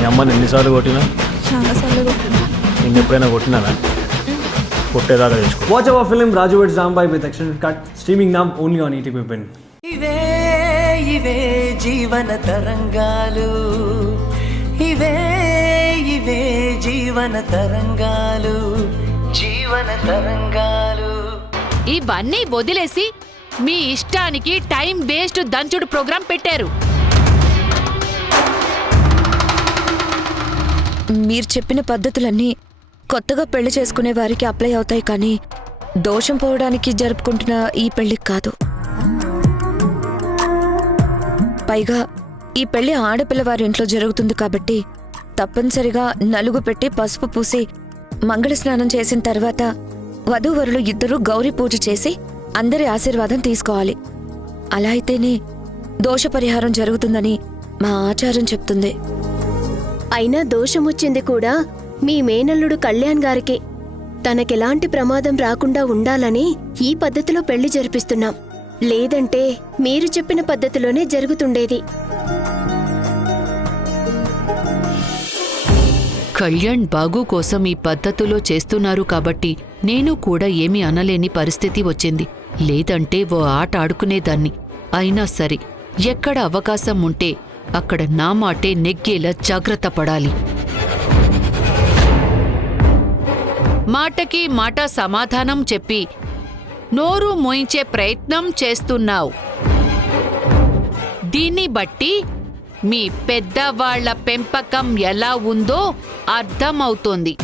మీ అమ్మని ఎన్నిసార్లు కొట్టినా? చాలాసార్లు కొట్టినా. నేను ఎప్పుడైనా కొట్టినానా? కొట్టేదాకా తెచ్చుకో. Watch our film Raju vs. Zambai with extended cut, streaming now only on ETV Win. ఇవే ఇవే జీవన తరంగాలు, ఇవే ఇవే జీవన తరంగాలు, జీవన తరంగాలు. ఇవన్నీ వదిలేసి మీ ఇష్టానికి టైం వేస్ట్ దంచుడు ప్రోగ్రాం పెట్టారు. మీరు చెప్పిన పద్ధతులన్నీ కొత్తగా పెళ్లి చేసుకునే వారికి అప్లై అవుతాయి, కానీ దోషం పోవడానికి జరుపుకుంటున్న ఈ పెళ్లికి కాదు. పైగా ఈ పెళ్లి ఆడపిల్ల వారి ఇంట్లో జరుగుతుంది కాబట్టి తప్పనిసరిగా నలుగు పెట్టి పసుపు పూసి మంగళ స్నానం చేసిన తర్వాత వధూవరులు ఇద్దరూ గౌరీ పూజ చేసి అందరి ఆశీర్వాదం తీసుకోవాలి. అలా అయితేనే దోష పరిహారం జరుగుతుందని మా ఆచారం చెప్తుంది. అయినా దోషమొచ్చింది కూడా మీ మేనల్లుడు కళ్యాణ్ గారికి. తనకెలాంటి ప్రమాదం రాకుండా ఉండాలని ఈ పద్ధతిలో పెళ్లి జరిపిస్తున్నాం. లేదంటే మీరు చెప్పిన పద్ధతిలోనే జరుగుతుండేది. కళ్యాణ్ బాగు కోసం ఈ పద్ధతిలో చేస్తున్నారు కాబట్టి నేను కూడా ఏమీ అనలేని పరిస్థితి వచ్చింది. లేదంటే ఓ ఆట ఆడుకునేదాన్ని. అయినా సరే, ఎక్కడ అవకాశం ఉంటే అక్కడ నా మాటే నెగ్గేలా జాగ్రత్త పడాలి. మాటకి మాట సమాధానం చెప్పి నోరు మోయించే ప్రయత్నం చేస్తున్నావు. దీన్ని బట్టి మీ పెద్దవాళ్ల పెంపకం ఎలా ఉందో అర్థమవుతోంది.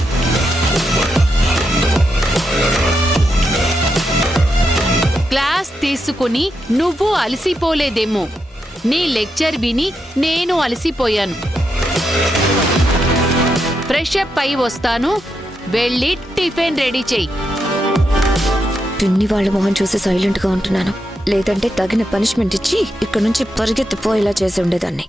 క్లాస్ తీసుకుని నువ్వు అలసిపోలేదేమో. నీ లెక్చర్ విని నేను అలసిపోయాను. ఫ్రెష్ అప్ అయి వస్తాను. వెళ్ళి టిఫిన్ రెడీ చెయ్యి. పిన్ని వాళ్ళ మొహం చూసి సైలెంట్ గా ఉంటున్నాను. లేదంటే తగిన పనిష్మెంట్ ఇచ్చి ఇక్కడ నుంచి పరిగెత్తిపోయేలా చేసి ఉండేదాన్ని.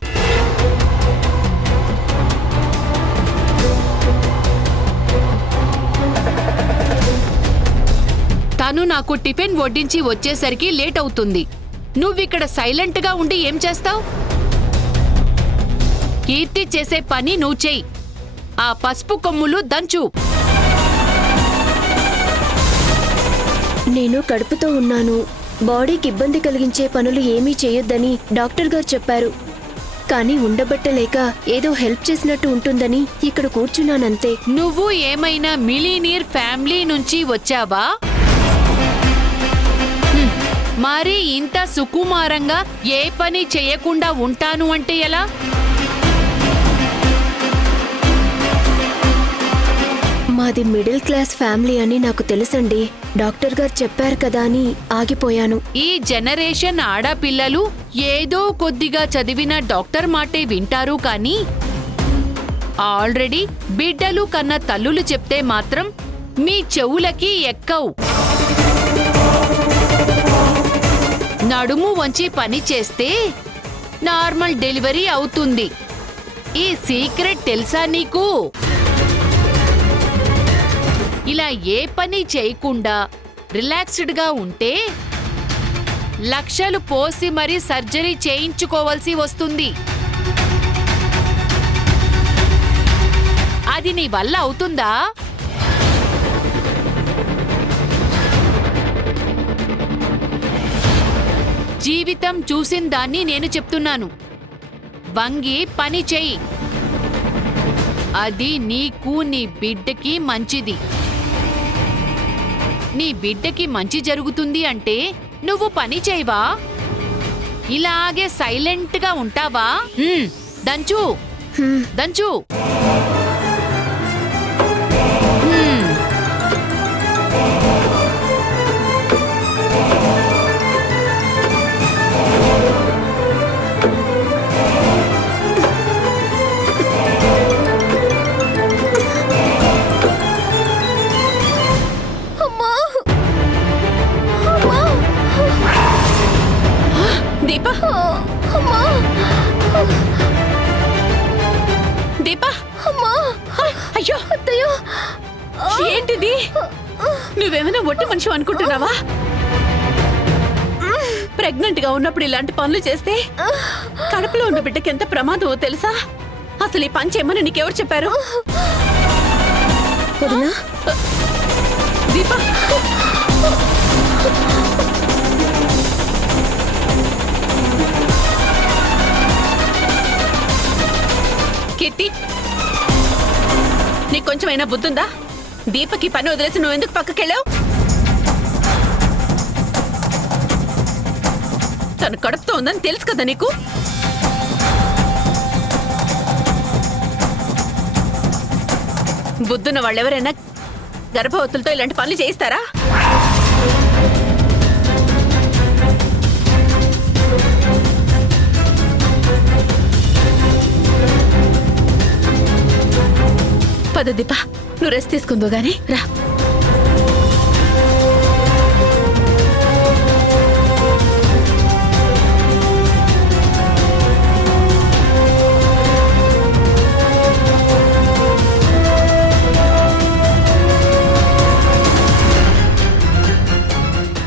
తను నాకు టిఫిన్ వడ్డించి వచ్చేసరికి లేట్ అవుతుంది. నువ్విక్కడ సైలెంట్ గా ఉండి ఏం చేస్తావు? కీర్తి చేసే పని నువ్వు చెయ్యి. ఆ పసుపు కొమ్ములు దంచు. నేను కడుపుతో ఉన్నాను. బాడీకి ఇబ్బంది కలిగించే పనులు ఏమీ చేయొద్దని డాక్టర్ గారు చెప్పారు. కానీ ఉండబట్టలేక ఏదో హెల్ప్ చేసినట్టు ఉంటుందని ఇక్కడ కూర్చున్నానంతే. నువ్వు ఏమైనా మిలీనియర్ ఫ్యామిలీ నుంచి వచ్చావా? మరి ఇంత సుకుమారంగా ఏ పని చేయకుండా ఉంటాను అంటే ఎలా? మాది మిడిల్ క్లాస్ ఫ్యామిలీ అని నాకు తెలుసండి. డాక్టర్ గారు చెప్పారు కదా అని ఆగిపోయాను. ఈ జనరేషన్ ఆడపిల్లలు ఏదో కొద్దిగా చదివిన డాక్టర్ మాటే వింటారు, కానీ ఆల్రెడీ బిడ్డలు కన్న తల్లులు చెప్తే మాత్రం మీ చెవులకి ఎక్కవు. నడుము వంచి పని చేస్తే నార్మల్ డెలివరీ అవుతుంది. ఈ సీక్రెట్ తెలుసా నీకు? ఇలా ఏ పని చేయకుండా రిలాక్స్డ్గా ఉంటే లక్షలు పోసి మరీ సర్జరీ చేయించుకోవాల్సి వస్తుంది. అది నీ వల్ల అవుతుందా? జీవితం చూసిన దాన్ని నేను చెప్తున్నాను. వంగి పని చెయ్యి. అది నీకు నీ బిడ్డకి మంచిది. నీ బిడ్డకి మంచి జరుగుతుంది అంటే నువ్వు పని చేయవా? ఇలాగే సైలెంట్గా ఉంటావా? దంచు దంచు. దీపా, అయ్యో అత్తయ్యో, ఏంటిది? నువ్వేమైనా ఒట్టి మనిషి అనుకుంటున్నావా? ప్రెగ్నెంట్ గా ఉన్నప్పుడు ఇలాంటి పనులు చేస్తే కడుపులో ఉన్న బిడ్డకి ఎంత ప్రమాదమో తెలుసా? అసలు ఈ పని చేయమని నీకెవరు చెప్పారు? వదినా దీప, కీర్తి, నీకు కొంచెమైనా బుద్ధుందా? దీపకి పని వదిలేసి నువ్వు ఎందుకు పక్కకెళ్ళావు? తను కడుపుతో ఉందని తెలుసు కదా నీకు. బుద్ధున్న వాళ్ళెవరైనా గర్భవతులతో ఇలాంటి పనులు చేయిస్తారా? పద దీప, నువ్వు రెస్ట్ తీసుకుందో గానీ రా.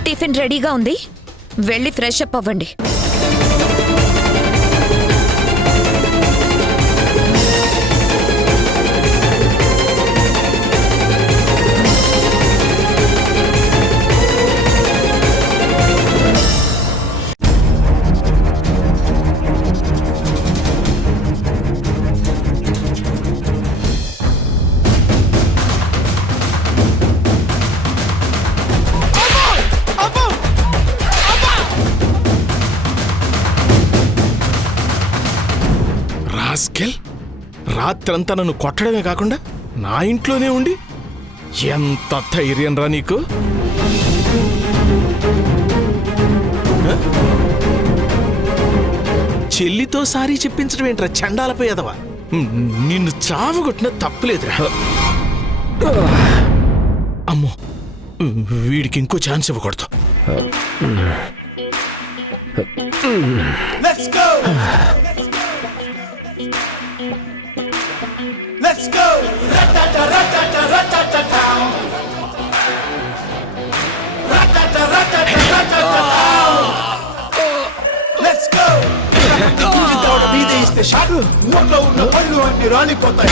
టిఫిన్ రెడీగా ఉంది, వెళ్ళి ఫ్రెష్ అప్ అవ్వండి. రాస్కెల్, రాత్రంతా నన్ను కొట్టడమే కాకుండా నా ఇంట్లోనే ఉండి ఎంత ధైర్యం రా నీకు? చెల్లితో సారీ చెప్పించడం ఏంట్రా చండాలపోయేదవా? నిన్ను చావగొట్టిన తప్పులేదురా. అమ్మో, వీడికి ఇంకో ఛాన్స్ ఇవ్వకూడదు. Let's go! Ratata, ratata, ratata, down. Ratata, ratata, ratata, down. Let's go! మీద ఇస్తే షాట్ నోట్లో ఉన్న పళ్ళు అన్ని రాలిపోతాయి.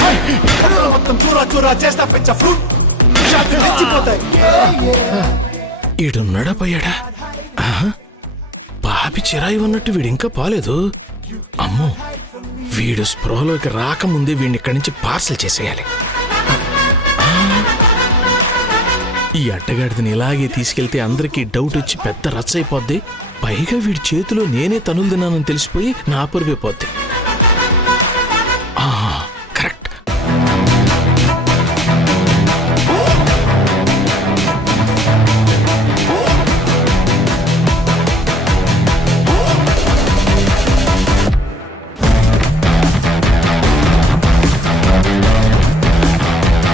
కడుపులో మొత్తం చూరా చూరా చేస్తా పెంచ ఫ్రూట్ షాట్ తెచ్చిపోతాయి. ఈడు నడపోయాడా? పాపి చిరాయి ఉన్నట్టు వీడింకా పోలేదు. అమ్మో, వీడు స్పృహలోకి రాకముందే వీడిని ఇక్కడి నుంచి పార్సల్ చేసేయాలి. ఈ అడ్డగాడిదని ఇలాగే తీసుకెళ్తే అందరికీ డౌట్ వచ్చి పెద్ద రచ్చ అయిపోద్ది. పైగా వీడి చేతిలో నేనే తనులు తిన్నానని తెలిసిపోయి నా పరువైపోద్ది.